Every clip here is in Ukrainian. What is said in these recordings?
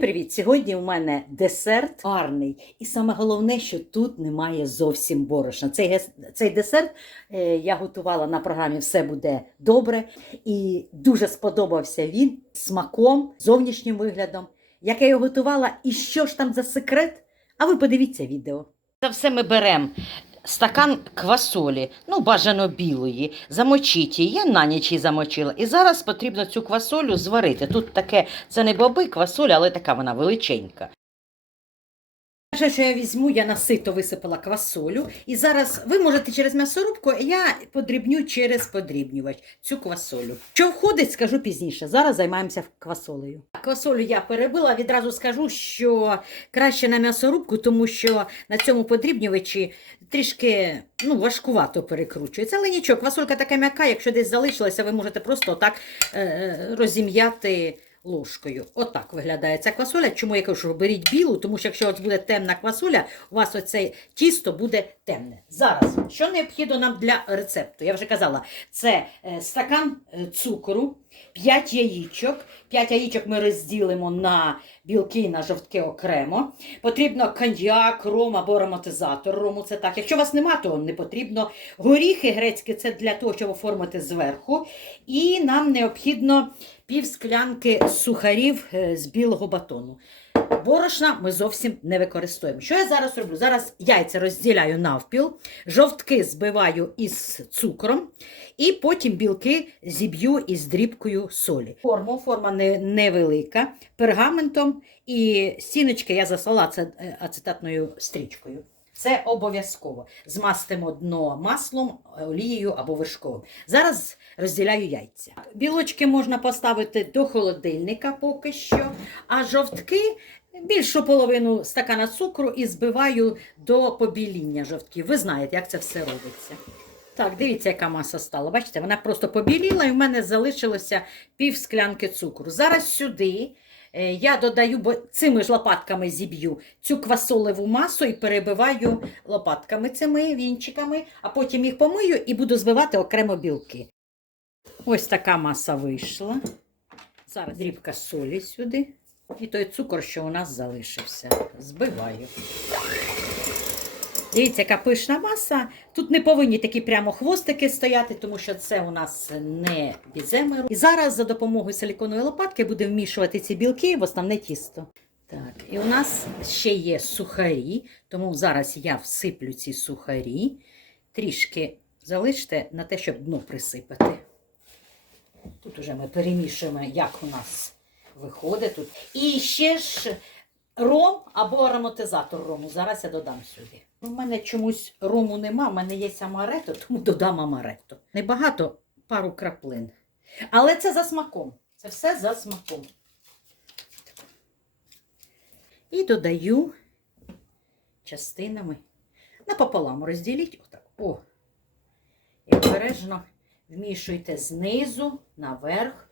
привіт! Сьогодні у мене десерт гарний. І саме головне, що тут немає зовсім борошна. Цей, цей десерт е, я готувала на програмі Все буде добре. І дуже сподобався він смаком, зовнішнім виглядом. Як я його готувала, і що ж там за секрет? А ви подивіться відео. Це все ми беремо. Стакан квасолі, ну бажано білої, замочіть її. Я на ніч її замочила. І зараз потрібно цю квасолю зварити. Тут таке, це не боби квасоля, але така вона величенька. Перше, що я візьму, я насито висипала квасолю. І зараз ви можете через м'ясорубку, а я подрібню через подрібнювач цю квасолю. Що входить, скажу пізніше. Зараз займаємося квасолею. Квасолю я перебила. Відразу скажу, що краще на м'ясорубку, тому що на цьому подрібнювачі трішки ну, важкувато перекручується. Але нічого, квасолька така м'яка, якщо десь залишилася, ви можете просто отак е, розім'яти ложкою. Отак виглядає ця квасоля. Чому я кажу, що беріть білу, тому що якщо ось буде темна квасоля, у вас оце тісто буде темне. Зараз, що необхідно нам для рецепту? Я вже казала, це е, стакан е, цукру, 5 яєчок. 5 яєчок ми розділимо на білки і на жовтки окремо. Потрібно коньяк, ром або ароматизатор рому. Це так. Якщо у вас нема, то не потрібно. Горіхи грецькі це для того, щоб оформити зверху. І нам необхідно пів склянки сухарів е, з білого батону. Борошна ми зовсім не використовуємо. Що я зараз роблю? Зараз яйця розділяю навпіл, жовтки збиваю із цукром, і потім білки зіб'ю із дрібкою солі. Форму, форма не- невелика, пергаментом і стіночки я заслала е, ацетатною стрічкою. Це обов'язково. Змастимо дно маслом, олією або вершковим. Зараз розділяю яйця. Білочки можна поставити до холодильника поки що, а жовтки більшу половину стакана цукру і збиваю до побіління жовтків. Ви знаєте, як це все робиться. Так, дивіться, яка маса стала. Бачите, вона просто побіліла, і в мене залишилося пів склянки цукру. Зараз сюди е, я додаю, бо цими ж лопатками зіб'ю цю квасолеву масу і перебиваю лопатками цими вінчиками, а потім їх помию і буду збивати окремо білки. Ось така маса вийшла. Зараз дрібка солі сюди. І той цукор, що у нас залишився. Збиваю. Дивіться, яка пишна маса. Тут не повинні такі прямо хвостики стояти, тому що це у нас не біземеру. І зараз за допомогою силіконової лопатки будемо вмішувати ці білки в основне тісто. Так, і у нас ще є сухарі, тому зараз я всиплю ці сухарі. Трішки залиште на те, щоб дно присипати. Тут уже ми перемішуємо, як у нас виходить тут. І ще ж ром або ароматизатор рому. Зараз я додам сюди. У мене чомусь рому нема, в мене є амаретто, тому додам амаретто. Небагато, пару краплин. Але це за смаком. Це все за смаком. І додаю частинами. Напополам розділіть. Отак. О. І обережно вмішуйте знизу наверх.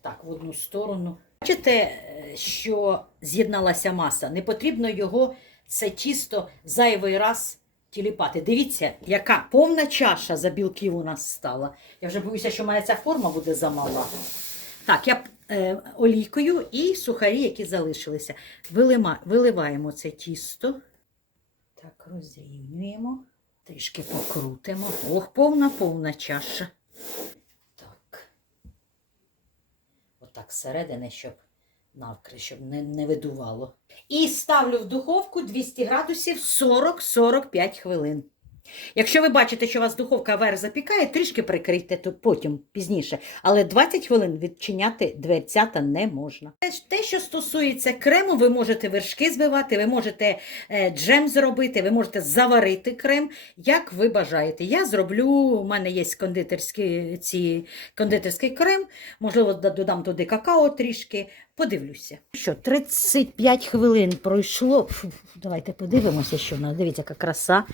Отак, в одну сторону. Бачите, е, що з'єдналася маса. Не потрібно його, це тісто, зайвий раз тіліпати. Дивіться, яка повна чаша за білків у нас стала. Я вже боюся, що мене ця форма буде замала. Так, я е, олійкою і сухарі, які залишилися. Вилима, виливаємо це тісто. Так, розрівнюємо. Трішки покрутимо. Ох, повна повна чаша. Так. Отак зсередини, щоб навкри, щоб не, не видувало. І ставлю в духовку 200 градусів 40-45 хвилин. Якщо ви бачите, що у вас духовка верх запікає, трішки прикрийте то потім пізніше. Але 20 хвилин відчиняти дверцята не можна. Те що стосується крему, ви можете вершки збивати, ви можете е, джем зробити, ви можете заварити крем, як ви бажаєте. Я зроблю, у мене є кондитерський, ці, кондитерський крем, можливо, додам туди какао трішки. Подивлюся. Що, 35 хвилин пройшло. Фу, давайте подивимося, що вона. Дивіться, яка краса.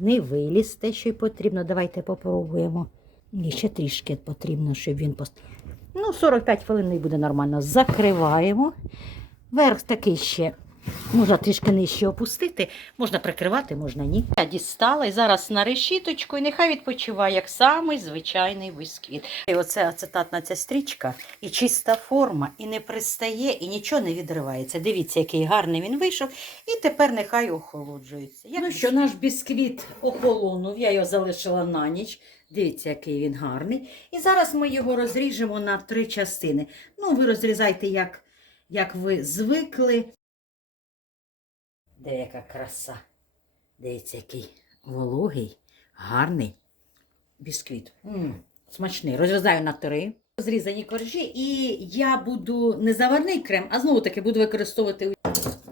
Не виліз те, що й потрібно. Давайте попробуємо. І ще трішки потрібно, щоб він пост... Ну, 45 хвилин і буде нормально. Закриваємо. Верх такий ще Можна трішки нижче опустити, можна прикривати, можна ні. Я дістала і зараз на решіточку, і нехай відпочиває, як самий звичайний бисквіт. І оце ацетатна ця стрічка, і чиста форма, і не пристає, і нічого не відривається. Дивіться, який гарний він вийшов, і тепер нехай охолоджується. Як... Ну що, наш бісквіт охолонув, я його залишила на ніч. Дивіться, який він гарний. І зараз ми його розріжемо на три частини. Ну, ви розрізайте, як, як ви звикли. Деяка краса. Дивіться, який вологий, гарний бісквіт. м смачний. Розрізаю на три. Розрізані коржі. І я буду не заварний крем, а знову таки буду використовувати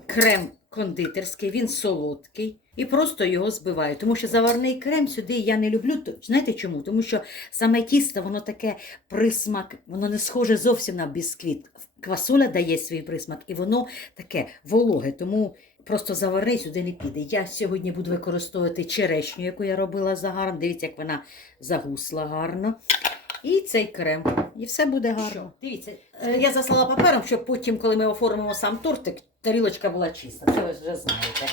крем кондитерський, він солодкий. І просто його збиваю. Тому що заварний крем сюди я не люблю. Знаєте чому? Тому що саме тісто, воно таке присмак, воно не схоже зовсім на бісквіт. Квасоля дає свій присмак, і воно таке вологе. Тому просто завари сюди не піде. Я сьогодні буду використовувати черешню, яку я робила загаром. Дивіться, як вона загусла гарно. І цей крем. І все буде гарно. Дивіться, е, я заслала папером, щоб потім, коли ми оформимо сам тортик, тарілочка була чиста. Це ви вже знаєте.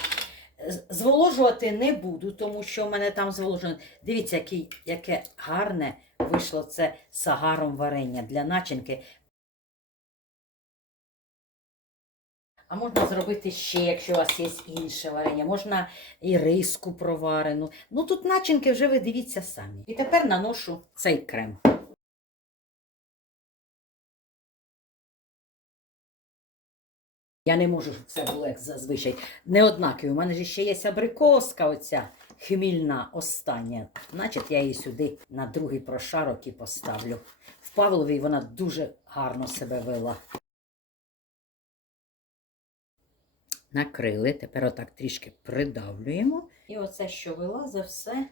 Зволожувати не буду, тому що в мене там зволожено. Дивіться, який, яке гарне вийшло це з агаром варення для начинки. А можна зробити ще, якщо у вас є інше варення. Можна і риску проварену. Ну тут начинки вже ви дивіться самі. І тепер наношу цей крем. Я не можу, це було як зазвичай. Не однакові. У мене ж ще є абрикоска, оця хмільна остання. Значить, я її сюди на другий прошарок і поставлю. В Павловій вона дуже гарно себе вела. Накрили, тепер отак трішки придавлюємо. І оце, що вилазить, все.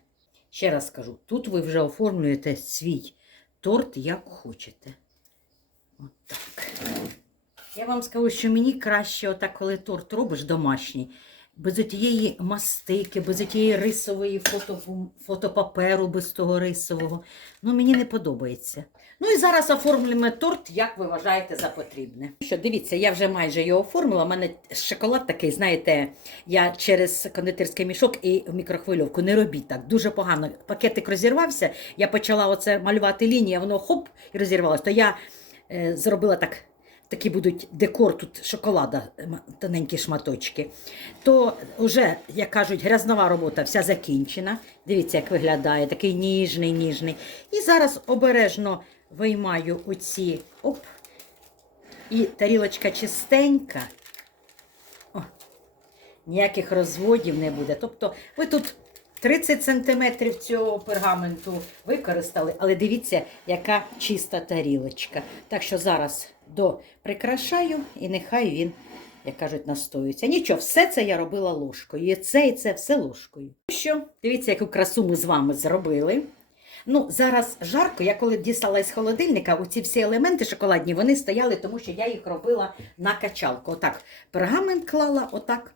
Ще раз скажу, тут ви вже оформлюєте свій торт як хочете. Отак. Я вам скажу, що мені краще, отак, коли торт робиш домашній, без тієї мастики, без тієї рисової фото, фотопаперу, без того рисового. Ну, мені не подобається. Ну і зараз оформлюємо торт, як ви вважаєте за потрібне. Що, дивіться, я вже майже його оформила. У мене шоколад такий, знаєте, я через кондитерський мішок і в мікрохвильовку. Не робіть так. Дуже погано. Пакетик розірвався. Я почала оце малювати лінії, воно хоп і розірвалося. То я е, зробила так. Такі будуть декор тут шоколада, тоненькі шматочки. То вже, як кажуть, грязнова робота вся закінчена. Дивіться, як виглядає, такий ніжний, ніжний. І зараз обережно виймаю оці. Оп. І тарілочка чистенька. О, ніяких розводів не буде. Тобто, ви тут 30 см цього пергаменту використали, але дивіться, яка чиста тарілочка. Так що зараз доприкрашаю і нехай він, як кажуть, настоюється. Нічого, все це я робила ложкою. І це, і це все ложкою. Ну Що, дивіться, яку красу ми з вами зробили. Ну, зараз жарко, я коли дістала із холодильника, оці всі елементи шоколадні, вони стояли, тому що я їх робила на качалку. Отак, пергамент клала, отак.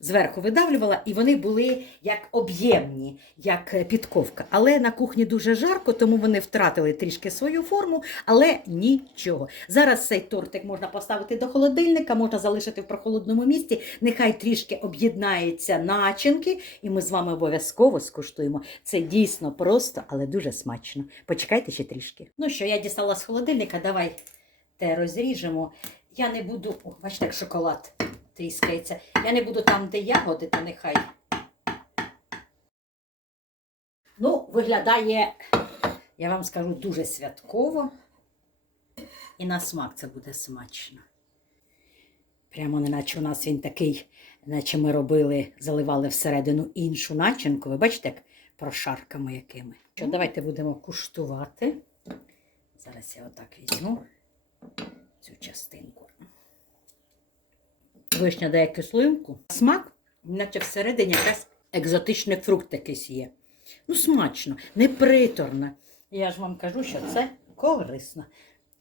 Зверху видавлювала, і вони були як об'ємні, як е, підковка. Але на кухні дуже жарко, тому вони втратили трішки свою форму, але нічого. Зараз цей тортик можна поставити до холодильника, можна залишити в прохолодному місці. Нехай трішки об'єднаються начинки, і ми з вами обов'язково скуштуємо. Це дійсно просто, але дуже смачно. Почекайте ще трішки. Ну що, я дістала з холодильника, давай те розріжемо. Я не буду. Бачите, як шоколад тріскається. Я не буду там, де ягоди, то нехай. Ну, виглядає, я вам скажу, дуже святково. І на смак це буде смачно. Прямо неначе у нас він такий, наче ми робили, заливали всередину іншу начинку. Ви бачите, як прошарками якими. Що, давайте будемо куштувати. Зараз я отак візьму цю частинку. Вишня дає кислинку. Смак, наче всередині якась екзотичний фрукт якийсь є. Ну, смачно, не приторно. Я ж вам кажу, що це корисно.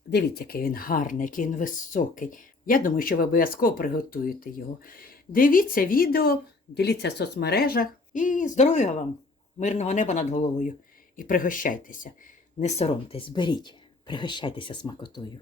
Дивіться, який він гарний, який він високий. Я думаю, що ви обов'язково приготуєте його. Дивіться відео, діліться в соцмережах і здоров'я вам, мирного неба над головою. І пригощайтеся. Не соромтесь, беріть, пригощайтеся смакотою.